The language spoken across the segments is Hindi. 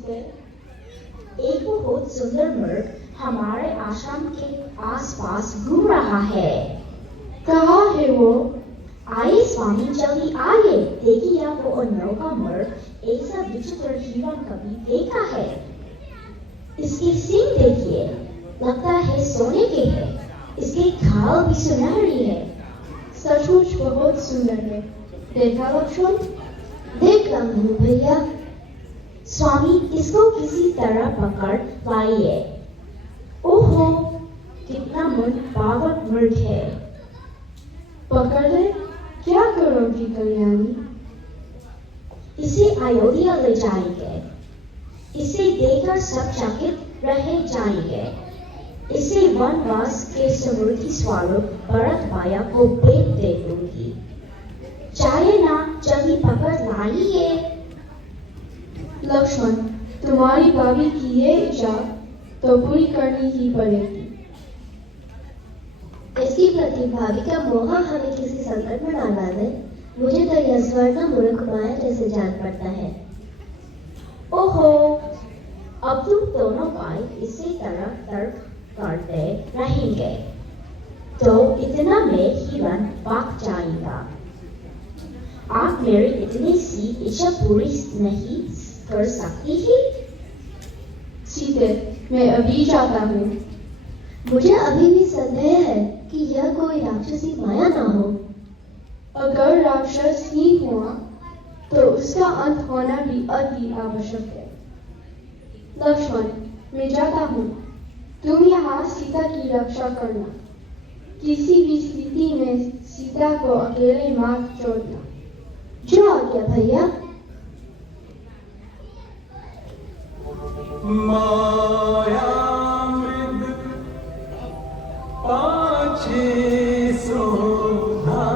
सीते। एक बहुत सुंदर मर्द हमारे आश्रम के आसपास घूम रहा है। कहाँ है वो? आइए स्वामी, जल्दी आइए। देखिए, वो अनोखा मर्द ऐसा विचित्र हिरण कभी देखा है। इसके सींग देखिए, लगता है सोने के हैं। इसके खाल भी सुनहरी है। सचमुच बहुत सुंदर है। देखा लक्ष्मण? देख रहा हूँ भैया। स्वामी, इसको किसी तरह पकड़ लाइए। ओहो, कितना मन पागल मर्द है। पकड़ ले? क्या करोगी कल्याणी? इसे अयोध्या ले जाएंगे। इसे देखकर सब चकित रह जाएंगे। इसे वनवास के समृद्धि स्वरूप भरत माया को भेंट दे दूंगी। चाहे ना, जल्दी पकड़ लाइए। लक्ष्मण, तुम्हारी भाभी की ये इच्छा तो पूरी करनी ही पड़ेगी। इसकी प्रति भाभी का मोह हमें किसी संकट में डाल दे। मुझे तो यह स्वर्ण मूर्ख माया जैसे जान पड़ता है। ओहो, अब तुम दोनों भाई इसी तरह तर्क करते रहेंगे तो इतना में हिरण भाग जाएगा। आप मेरी इतनी सी इच्छा पूरी नहीं कर सकती ही? सीते, मैं अभी जाता हूँ। मुझे अभी भी संदेह है कि यह कोई राक्षसी माया ना हो। अगर राक्षस ही हुआ तो उसका अंत होना भी अति आवश्यक है। लक्ष्मण, मैं जाता हूँ। तुम यहाँ सीता की रक्षा करना। किसी भी स्थिति में सीता को अकेले मत छोड़ना। जो आज्ञा भैया। मायामृग पाछे सोधा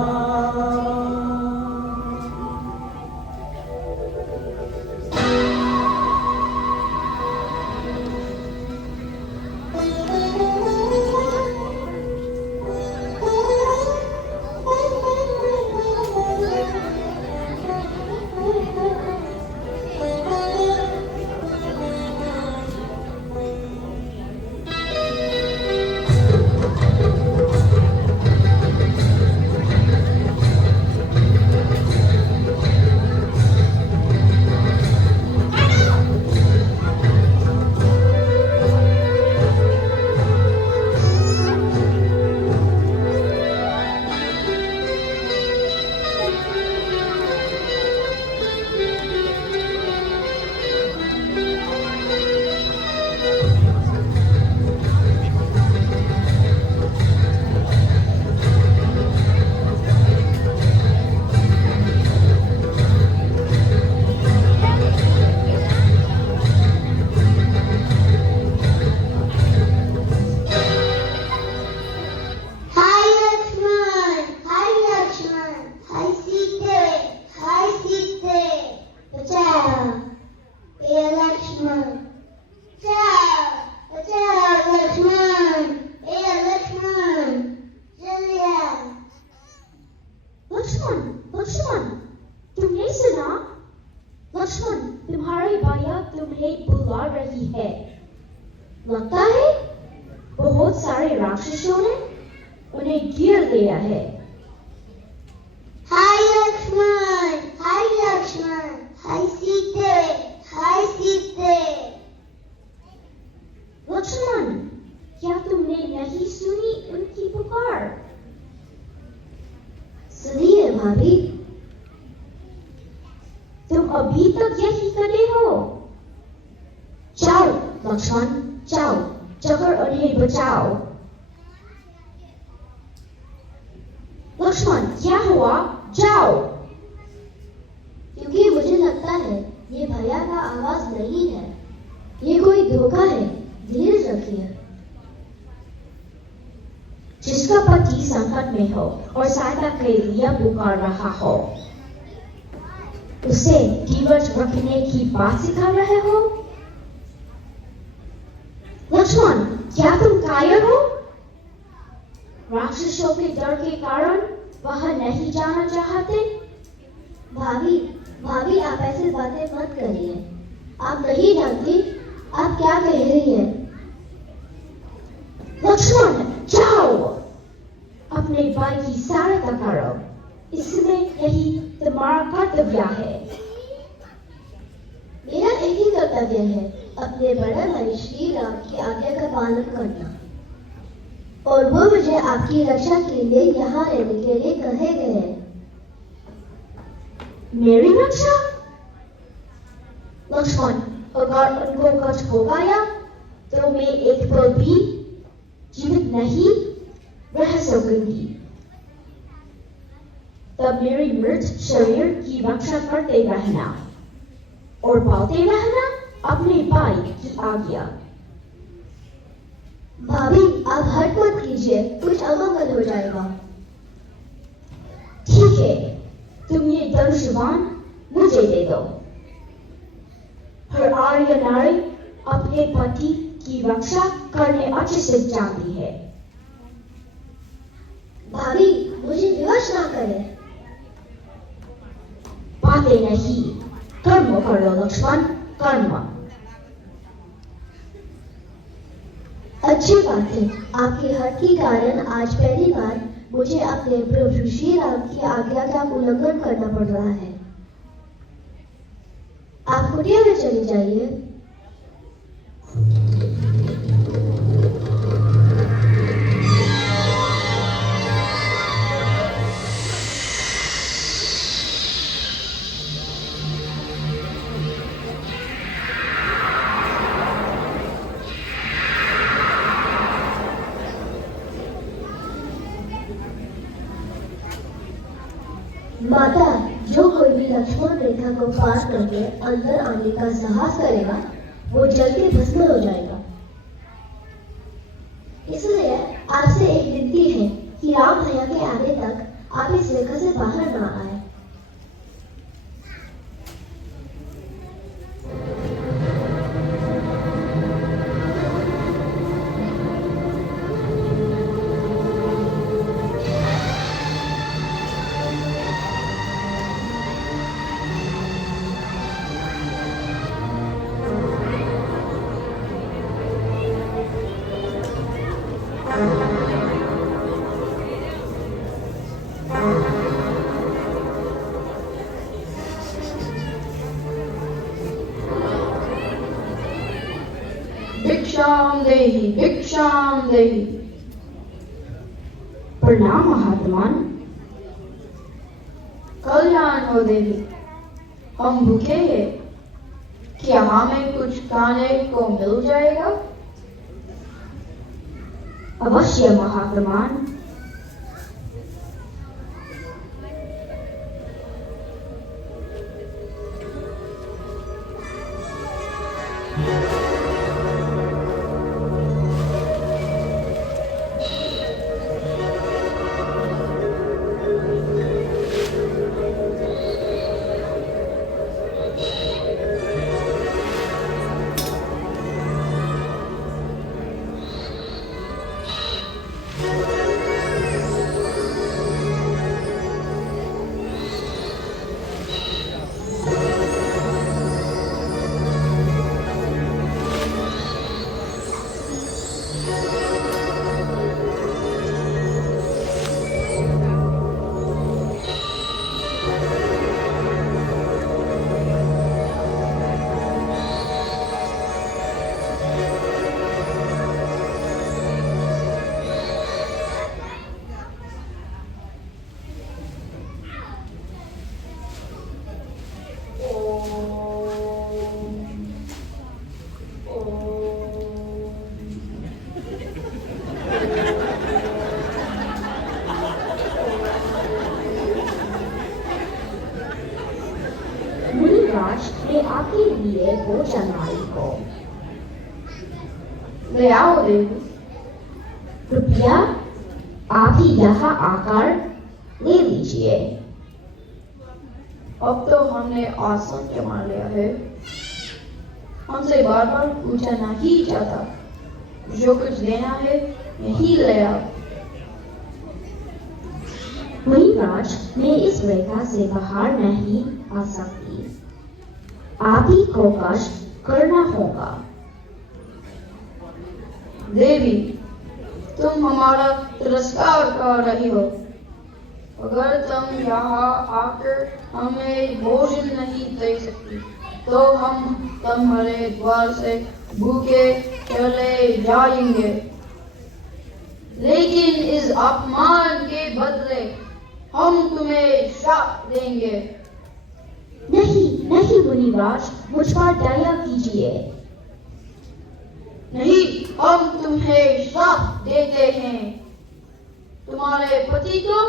लगता है बहुत सारे राक्षसों ने उन्हें घेर लिया है। हाय लक्ष्मण, हाय लक्ष्मण, हाय सीते, हाय सीते। लक्ष्मण, क्या तुमने नहीं सुनी उनकी पुकार? सुनिए भाभी, तुम अभी तक यही खड़े हो? जाओ लक्ष्मण, जाओ, जाकर उन्हें बचाओ। लक्ष्मण, क्या हुआ? जाओ। क्योंकि मुझे लगता है ये भैया का आवाज नहीं है, ये कोई धोखा है। धीरज रखिए। जिसका पति संकट में हो और सहायता के लिए पुकार रहा हो, उसे धीरज रखने की बात सिखा रहे हो? लक्ष्मण, क्या तुम कायर हो? राक्षसों के डर के कारण वह नहीं जाना चाहते? भाभी, भाभी, आप ऐसी बातें मत करिए। आप नहीं जानती आप क्या कह रही हैं। लक्ष्मण जाओ, अपने भाई की सहायता करो, इसमें यही तुम्हारा कर्तव्य है। मेरा एक ही कर्तव्य है, अपने बड़े भाई श्री राम की आज्ञा का पालन करना, और वो मुझे आपकी रक्षा के लिए यहाँ रहने के लिए कहे गए हैं। मेरी रक्षा? लक्ष्मण, अगर उनको कुछ हो गया तो मैं एक पल भी जीवित नहीं रह सकूंगी। तब मेरी मृत शरीर की रक्षा करते रहना और पालते रहना अपने भाई की आज्ञा। भाभी, आप हट मत कीजिए, कुछ अमंगल हो जाएगा। ठीक है, तुम ये धनुष्यबाण मुझे दे दो। हर आर्य नारी अपने पति की रक्षा करने अच्छे से जानती है। भाभी, मुझे विवश ना करें। बातें नहीं, कर्म करो लक्ष्मण, कर्म। अच्छी बात है, आपके हट के कारण आज पहली बार मुझे अपने प्रभु श्री राम की आज्ञा का उल्लंघन करना पड़ रहा है। आप कुटिया में चली जाइए। माता, जो कोई भी लक्ष्मण रेखा को पार करके अंदर आने का साहस करेगा वो जल्दी भस्म हो जाएगा। इसलिए आपसे एक विनती है कि राम भैया के आने तक आप इस रेखा से बाहर ना आए। भिक्षाम देहि। प्रणाम महात्मान। कल्याण हो देवी, हम भूखे हैं, क्या हमें कुछ खाने को मिल जाएगा? अवश्य महात्मान। मैं आपके लिए भोजन लाई को ले आओ देवी। कृपया आप ही यहाँ आकर ले लीजिए। अब तो हमने आसन जमा लिया है, हमसे बार बार पूछा नहीं जाता, जो कुछ लेना है यही ले आओ। मुनिराज, मैं इस रेखा से बाहर नहीं आ सकती। आप ही को कष्ट करना होगा। देवी, तुम हमारा तिरस्कार कर रही हो। अगर तुम यहाँ आकर हमें भोजन नहीं दे सकती तो हम तुम्हारे द्वार से भूखे चले जाएंगे। लेकिन इस अपमान के बदले हम तुम्हें श्राप देंगे। नहीं नहीं मुनिराज, मुझ पर दया कीजिए। नहीं, हम तुम्हें श्राप देते हैं। तुम्हारे पति को?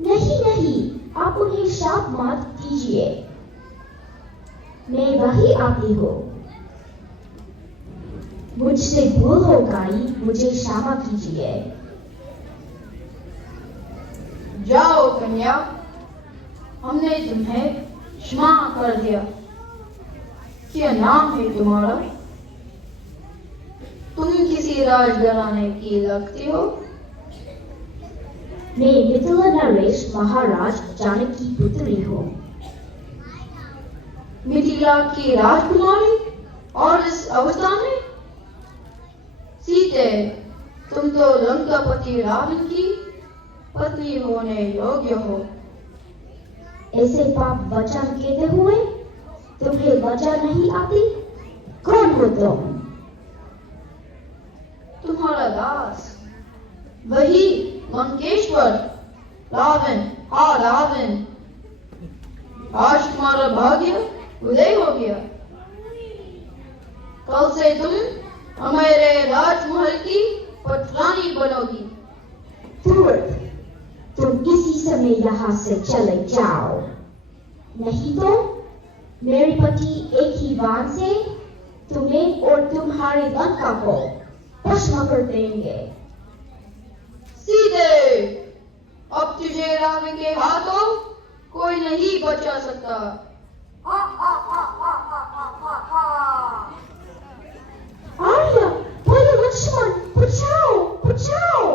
नहीं नहीं, आप उन्हें श्राप मत दीजिए। मैं वही आती हूँ। मुझसे भूल हो गई, मुझे क्षमा कीजिए। जाओ कन्या, हमने तुम्हें क्षमा कर दिया। क्या नाम है तुम्हारा? तुम किसी राजघराने की लगती हो। मैं मिथिला नरेश महाराज जानकी पुत्री हूँ। मिथिला की राजकुमारी और इस अवस्था में? सीते, तुम तो लंकापति रावण की पत्नी होने योग्य हो। ऐसे पाप वचन कहते हुए तुम्हें लज्जा नहीं आती? कौन हो तुम? तुम्हारा दास, वही लंकेश्वर रावण। हाँ रावण, आज तुम्हारा भाग्य उदय हो गया। कल से तुम हमारे राजमहल की पटरानी बनोगी। तुरंत तुम इसी समय यहाँ से चले जाओ, नहीं तो मेरे पति एक ही बाण से तुम्हें और तुम्हारे लंका को भस्म कर देंगे। सीते, अब तुझे रावण के हाथों कोई नहीं बचा सकता। आर्या, बोलो लक्ष्मण, बचाओ बचाओ।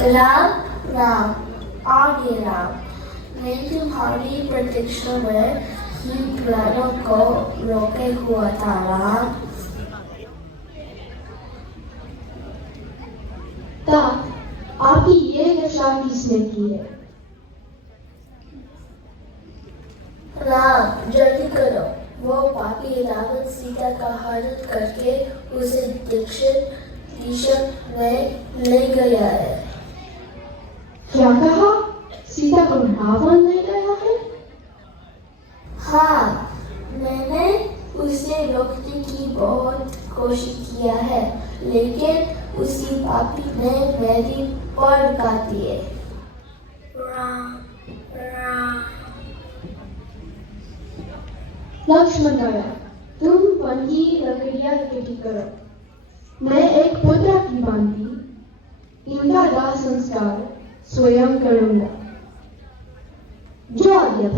राम राम आगे राम, मैं तुम्हारी प्रतीक्षा में ही प्राणों को रोके हुआ था राम। तात, आपकी ये दशा किसने की है? राम जल्दी करो, वो पापी रावण सीता का हरण करके उसे दक्षिण दिशा में ले गया है। क्या कहा? सीता को रावण ले गया है? हाँ, मैंने उसे रोकने की बहुत कोशिश किया है, लेकिन उसी पापी ने मेरी पर काटी है। राम राम। लक्ष्मण गया, तुम वन की लकड़ियां इकट्ठी करो। मैं एक पुत्र की भांति इनका दाह संस्कार स्वयं करूंगा। जो आज्ञा।